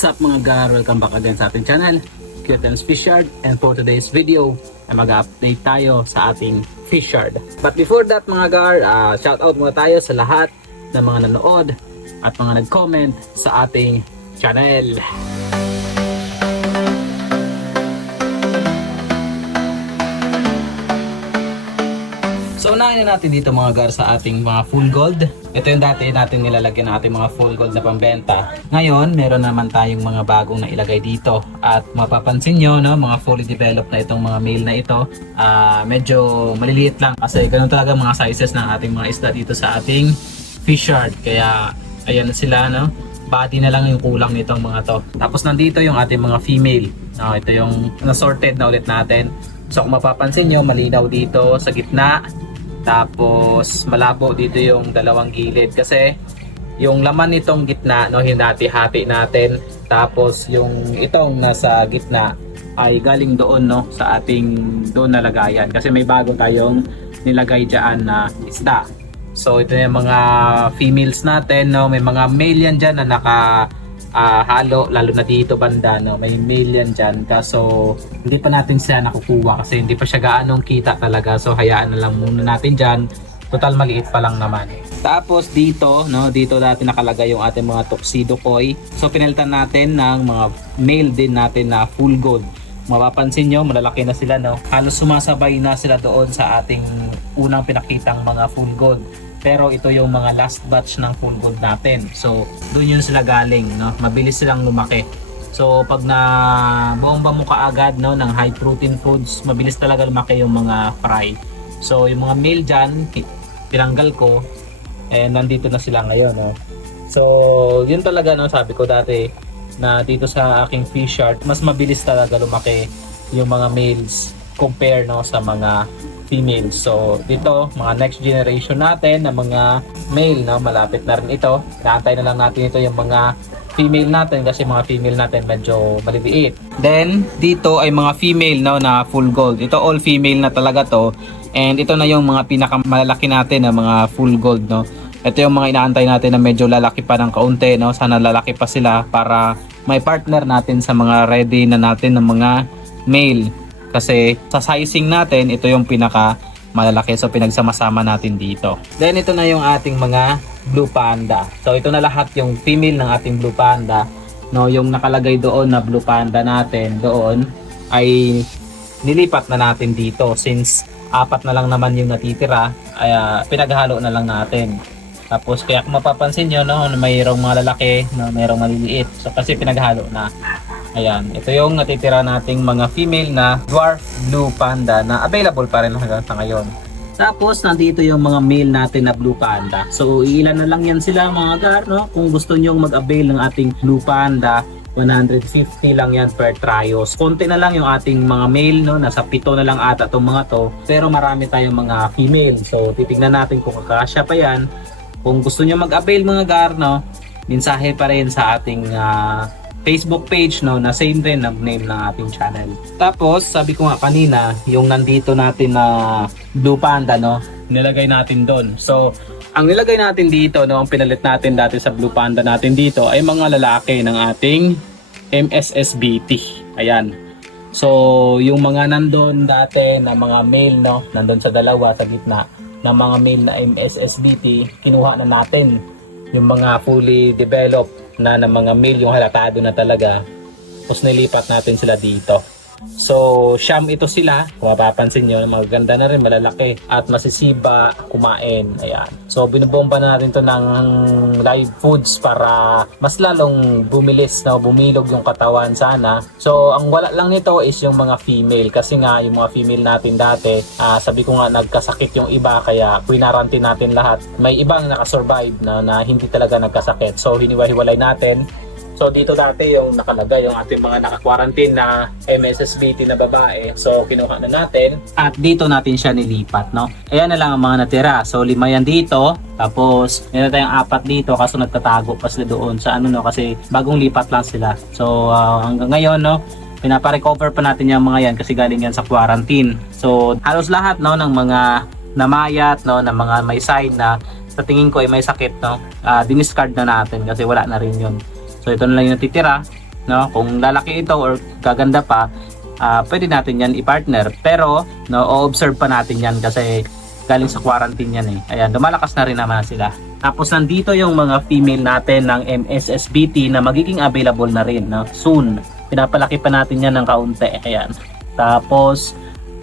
What's up mga gar? Welcome back again sa ating channel, Cuten's Fishyard, and for today's video ay mag-update tayo sa ating fishyard. But before that mga gar, shout out muna tayo sa lahat ng mga nanood at mga nag-comment sa ating channel. So unahin na natin dito mga gar sa ating mga full gold. Ito yung dati natin nilalagyan ng ating mga full gold na pambenta. Ngayon, meron naman tayong mga bagong nailagay dito. At mapapansin nyo, no, mga fully developed na itong mga male na ito. Medyo maliliit lang kasi ganun talaga mga sizes ng ating mga isda dito sa ating fishyard. Kaya ayan na sila, no? Body na lang yung kulang nitong mga to. Tapos nandito yung ating mga female. No, ito yung nasorted na ulit natin. So kung mapapansin nyo, malinaw dito sa gitna. Tapos malabo dito yung dalawang gilid kasi yung laman nitong gitna, no, hinati-hati natin. Tapos yung itong nasa gitna ay galing doon, no, sa ating doon na lagayan kasi may bago tayong nilagay diyan na isda. So ito yung mga females natin, no, may mga male yan dyan na halo, lalo na dito banda, no, may male yan dyan, kaso hindi pa natin siya nakukuha kasi hindi pa siya gaanong kita talaga, so hayaan na lang muna natin dyan, total maliit pa lang naman. Tapos dito, no, dito dati nakalagay yung ating mga tuxedo koi, so pinalitan natin ng mga male din natin na full gold. Mapapansin nyo, malalaki na sila, no, halos sumasabay na sila doon sa ating unang pinakitang mga full gold. Pero ito yung mga last batch ng full gold natin. So, doon yun sila galing, no? Mabilis silang lumaki. So, pag na bomba mo kaagad, no, ng high protein foods, mabilis talaga lumaki yung mga fry. So, yung mga male dyan, tinanggal ko, and nandito na sila ngayon, no? So, yun talaga, no, sabi ko dati, na dito sa aking fishyard, mas mabilis talaga lumaki yung mga males compare, no, sa mga females. So dito mga next generation natin na mga male, no, malapit na rin ito. Inaantay na lang natin ito yung mga female natin kasi mga female natin medyo maliliit. Then dito ay mga female, no, na full gold. Ito all female na talaga to. And ito na yung mga pinakamalalaki natin na mga full gold, no. Ito yung mga inaantay natin na medyo lalaki pa ng kaunti, no. Sana lalaki pa sila para may partner natin sa mga ready na natin ng mga male. Kasi sa sizing natin, ito yung pinaka malalaki, so pinagsama-sama natin dito. Then ito na yung ating mga blue panda. So ito na lahat yung female ng ating blue panda, no, yung nakalagay doon na blue panda natin doon ay nilipat na natin dito since apat na lang naman yung natitira, ay pinaghalo na lang natin. Tapos kaya kung mapapansin nyo, no, mayroong mga lalaki, no, mayroong maliliit, so kasi pinaghalo na. Ayan, ito yung natitira nating mga female na dwarf blue panda na available pa rin hanggang sa ngayon. Tapos nandito yung mga male natin na blue panda. So ilan na lang yan sila mga gar, no? Kung gusto nyo mag-avail ng ating blue panda, 150 lang yan per trios. Konti na lang yung ating mga male, no? Nasa 7 na lang ata itong mga to. Pero marami tayong mga female. So titignan natin kung kakasya pa yan. Kung gusto nyo mag-avail mga gar, no, mensahe pa rin sa ating Facebook page, no, na same din ang name ng ating channel. Tapos sabi ko nga kanina, yung nandito natin na blue panda, no, nilagay natin doon. So ang nilagay natin dito, no, ang pinalit natin dati sa blue panda natin dito ay mga lalaki ng ating MSSBT. Ayan. So yung mga nandun dati na mga male, no, nandun sa dalawa sa gitna na mga male na MSSBT, kinuha na natin yung mga fully developed na mga male, yung halatado na talaga, tapos nilipat natin sila dito. So siyam ito sila, kung mapapansin nyo, maganda na rin, malalaki at masisiba kumain. Ayan. So binubomba na natin to ng live foods para mas lalong bumilis, na bumilog yung katawan sana. So ang wala lang nito is yung mga female, kasi nga yung mga female natin dati, sabi ko nga nagkasakit yung iba, kaya quinarantin natin lahat. May ibang nakasurvive na hindi talaga nagkasakit, so hiniwa-hiwalay natin. So dito dati yung nakalagay yung ating mga naka-quarantine na MSSBT na babae. So kinuha na natin at dito natin siya nilipat, no. Ayan na lang ang mga natira. So 5 yan dito. Tapos meron tayong 4 dito kaso nagtatago pa sila doon sa ano, no, kasi bagong lipat lang sila. So hanggang ngayon, no, pinapa-recover pa natin yung mga yan kasi galing yan sa quarantine. So halos lahat, no, ng mga namayat, no, ng mga may sign na sa tingin ko ay may sakit, no, diniscard na natin kasi wala na rin yun. So ito na lang yung natitira. no? Kung lalaki ito or gaganda pa, pwede natin yan i-partner. Pero no, o-observe pa natin yan kasi galing sa quarantine yan eh. Ayan, lumalakas na rin naman sila. Tapos nandito yung mga female natin ng MSSBT na magiging available na rin, no? Soon. Pinapalaki pa natin yan ng kaunti. Ayan. Tapos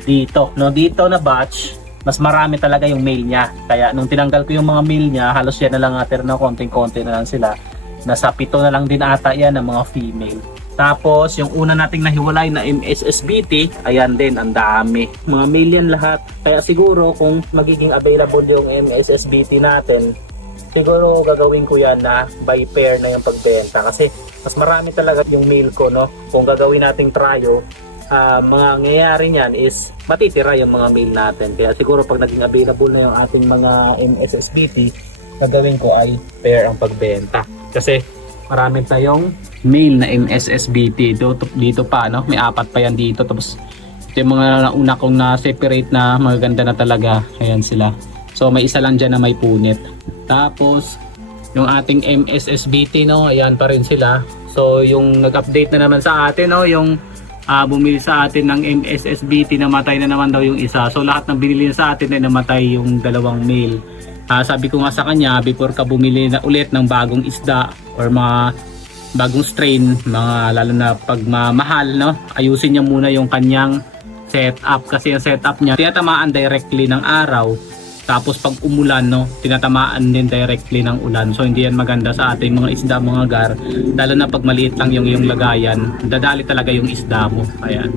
dito, no, dito na batch, mas marami talaga yung male niya. Kaya nung tinanggal ko yung mga male niya, halos yan na lang natin, no, konting-konti na lang sila. Nasa 7 na lang din ata yan ng mga female. Tapos yung una nating nahiwalay na MSSBT, ayan din, ang dami. Mga male yan lahat. Kaya siguro kung magiging available yung MSSBT natin, siguro gagawin ko yan na by pair na yung pagbenta. Kasi mas marami talaga yung male ko, no? Kung gagawin nating tryo, mga nangyayari niyan is matitira yung mga male natin. Kaya siguro pag naging available na yung ating mga MSSBT, gagawin ko ay pair ang pagbenta. Kasi marami tayong male na MSSBT dito pa, no? May 4 pa yan dito. Tapos ito yung mga una kong na-separate na magaganda na talaga. Ayan sila. So may isa lang dyan na may punit. Tapos yung ating MSSBT, no? Ayan pa rin sila. So yung nag-update na naman sa atin, no? Yung bumili sa atin ng MSSBT, namatay na naman daw yung isa. So lahat ng binili sa atin ay namatay yung 2 male. Sabi ko nga sa kanya, before ka bumili na ulit ng bagong isda or mga bagong strain, mga lalo na pag mahal, no, ayusin niya muna yung kanyang setup. Kasi yung setup niya tinatamaan directly ng araw, tapos pag umulan, no, tinatamaan din directly ng ulan. So hindi yan maganda sa ating mga isda, mga gar, lalo na pag maliit lang yung lagayan, dadali talaga yung isda mo. Ayan,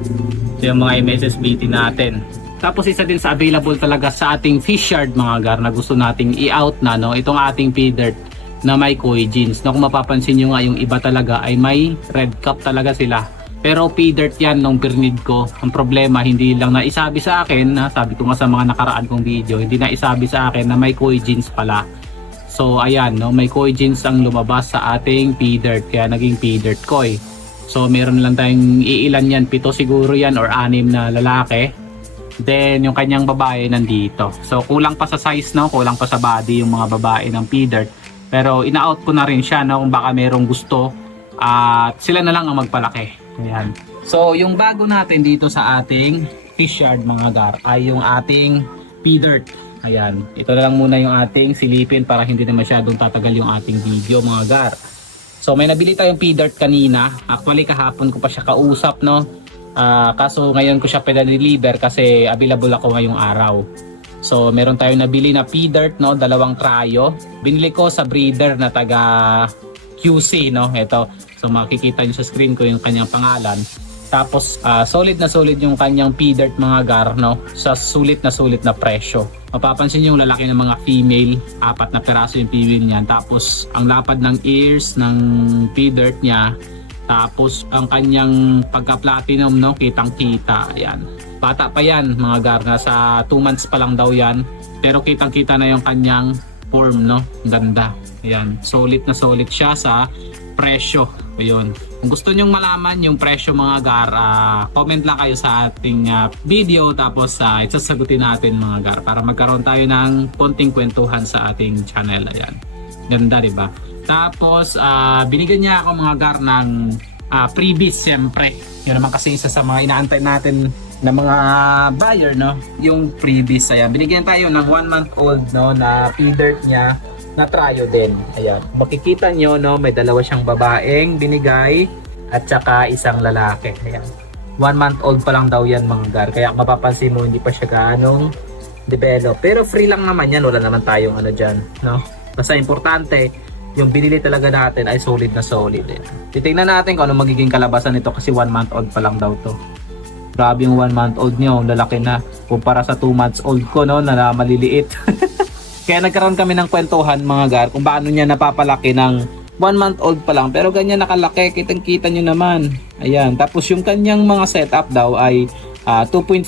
so yung mga MSSBT natin. Tapos isa din sa available talaga sa ating fish yard, mga gar, na gusto nating i-out na, no, itong ating pea dirt na may koi jeans. Na kung mapapansin nyo nga, yung iba talaga ay may red cap talaga sila. Pero pea dirt yan nung birnid ko. Ang problema, hindi lang naisabi sa akin, sabi ko nga sa mga nakaraan kong video, hindi naisabi sa akin na may koi jeans pala. So ayan, no, may koi jeans ang lumabas sa ating pea dirt, kaya naging pea dirt koi. So meron lang tayong iilan yan, 7 siguro yan or 6 na lalaki. Then yung kanyang babae nandito. So kulang pa sa size, no, kulang pa sa body yung mga babae ng pea dirt. Pero ina-out ko na rin siya, no, kung baka merong gusto at sila na lang ang magpalaki. Ayan. So yung bago natin dito sa ating fish yard, mga gar, ay yung ating pea dirt. Ayan. Ito na lang muna yung ating silipin para hindi na masyadong tatagal yung ating video, mga gar. So may nabili tayong pea dirt kanina. Actually kahapon ko pa siya kausap, no. Kaso ngayon ko siya pinadeliver kasi available ako ngayong araw. So meron tayong nabili na pea dirt, no, 2 tryo. Binili ko sa breeder na taga QC, no. Ito. So makikita niyo sa screen ko yung kanyang pangalan. Tapos solid na solid yung kanyang pea dirt, mga gar, no. Sa sulit na presyo. Mapapansin niyo yung lalaki ng mga female, 4 na peraso yung female niyan. Tapos ang lapad ng ears ng pea dirt niya. Tapos ang kanyang pagka-platinum, no, kitang-kita. Ayan. Bata pa yan, mga gar, nasa 2 months pa lang daw yan. Pero kitang-kita na yung kanyang form, no. Ganda. Ayan. Solid na solid siya sa presyo. Ayun. Kung gusto nyong malaman yung presyo, mga gar, comment lang kayo sa ating video, tapos isasagutin natin, mga gar, para magkaroon tayo ng konting kwentuhan sa ating channel. Ayan. Ganda, diba? Tapos binigyan niya ako, mga gar, ng freebies, siyempre. Yun naman kasi isa sa mga inaantay natin na mga buyer, no, yung freebies. Ayan, binigyan tayo ng 1 month old, no, na pea dirt niya na tryo din. Ayan, makikita nyo, no, may 2 siyang babaeng binigay at saka isang lalaki. Ayan, 1 month old pa lang daw yan, mga gar, kaya mapapansin mo hindi pa siya gaanong develop. Pero free lang naman yan, wala naman tayong ano dyan, no. Basta importante yung binili talaga natin ay solid na solid. Titingnan natin kung ano magiging kalabasan nito kasi 1 month old pa lang daw to. Grabe yung 1 month old niyo, lalaki na kumpara sa 2 months old ko, no, na maliliit. Kaya nagkaroon kami ng kwentuhan, mga gar, kung paano niya napapalaki ng 1 month old pa lang, pero ganyan nakalaki, kitang-kita nyo naman. Ayan, tapos yung kanyang mga setup daw ay 2.5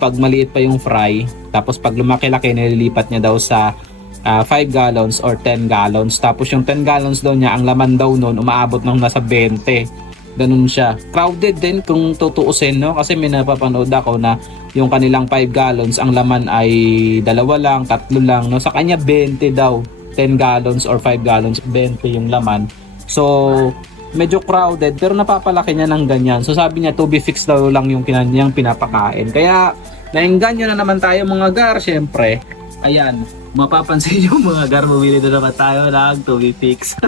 pag maliit pa yung fry, tapos pag lumaki-laki nililipat niya daw sa 5 gallons or 10 gallons. Tapos yung 10 gallons daw niya, ang laman daw noon umaabot ng nasa 20. Ganun siya. Crowded din kung tutuusin, no? Kasi may napapanood ako na yung kanilang 5 gallons, ang laman ay 2 lang, 3 lang, no? Sa kanya 20 daw. 10 gallons or 5 gallons, 20 yung laman. So medyo crowded pero napapalaki niya ng ganyan. So sabi niya to be fixed daw lang yung kanyang pinapakain. Kaya naengganyo na naman tayo mga gar, syempre. Ayan, mapapansin yung mga gar, bumili na naman tayo ng to be fixed.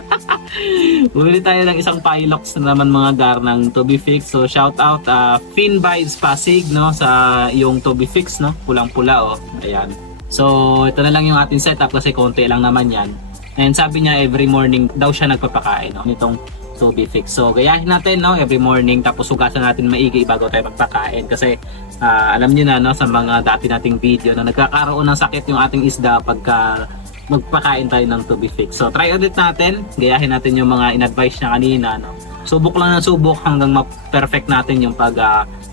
Bumili tayo ng isang Pilox na naman mga gar ng to be fixed. So shout out Finn Bides Pasig, no, sa yung to be fixed, no, pulang-pula oh. Ayan. So ito na lang yung ating setup kasi konti lang naman yan. And sabi niya every morning daw siya nagpapakain, no, nitong to be fixed. So gayahin natin, no, every morning, tapos hugasan natin maigi bago tayo magpakain kasi alam niyo na, no, sa mga dati nating video na nagkakaroon ng sakit yung ating isda pagka magpakain tayo ng to be fixed. So try ulit natin, gayahin natin yung mga in-advise niya kanina, no. Subok lang ng subok hanggang ma-perfect natin yung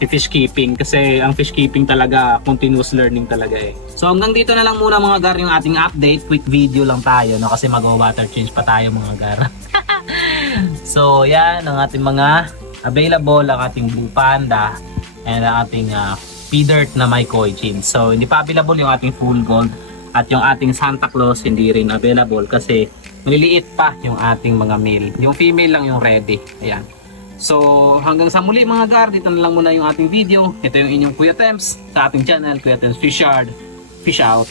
fish keeping kasi ang fish keeping talaga continuous learning talaga eh. So hanggang dito na lang muna mga gar yung ating update, quick video lang tayo, no, kasi mag-water change pa tayo mga gar. So yan ang ating mga available, ang ating Blue Panda and ang ating feeder na may koi chin. So hindi pa available yung ating full gold at yung ating Santa Claus hindi rin available kasi maliliit pa yung ating mga male. Yung female lang yung ready. Ayan. So hanggang sa muli mga gar, dito na lang muna yung ating video. Ito yung inyong Kuya Tems sa ating channel, Kuya Tems Fishard. Fish out.